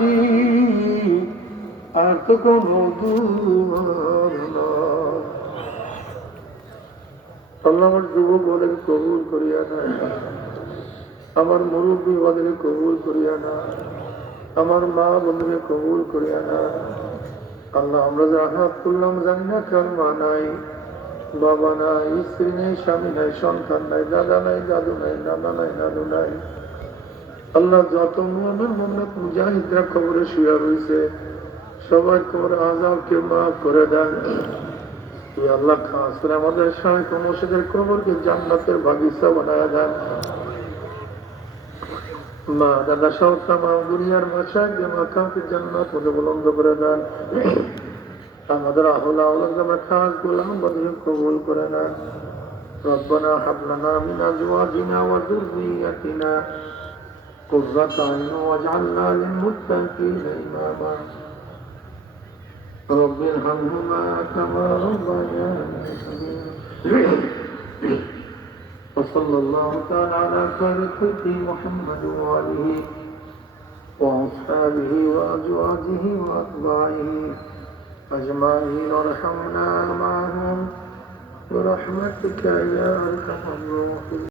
কি আর তো কোনো দুয়ার নাই। আল্লাহ আমার যুবক ওদের কবুল করিয়া না, আমার মুরব্বী ওদের কবুল করিয়া না, আমার মা বোনকে কবুল করিয়া না। আল্লাহ আমরা যা হাত তুললাম জানি না কার মা নাই, বাবা নাই, স্ত্রী নেই, স্বামী নাই, সন্তান নাই, দাদা নাই, দাদু নাই, নানা নাই, নানু নাই। আল্লাহ যত মুমিন মুমিনাত মুজাহিদরা কবরে শুয়ে রয়েছে সবাই কবর আযাবকে মাফ করে দেন। তুই আল্লাহ খাস করে আমাদের শাইখ ও মুর্শিদের কবরকে জান্নাতের বাগিচা বানায়া দেন। মা দাদা সহ তামাম দুনিয়ার মাশায়েখকে মাকামে জান্নাত মধ্যে বুলন্দ করে দেন। আমাদের আহলে আওলাদ আমরা খাস গোলাম বদলে কবুল করে নেন। রব্বানা হাব লানা মিন আজওয়াজিনা ওয়া যুররিয়্যাতিনা قرة أعين واجعلنا للمتقين إماما رب ارحمهما كما ربياني صغيرا وصلى الله تعالى على خير خلقه محمد وآله وأصحابه وأزواجه وأتباعه أجمعين وارحمنا معهم برحمتك يا أرحم الراحمين.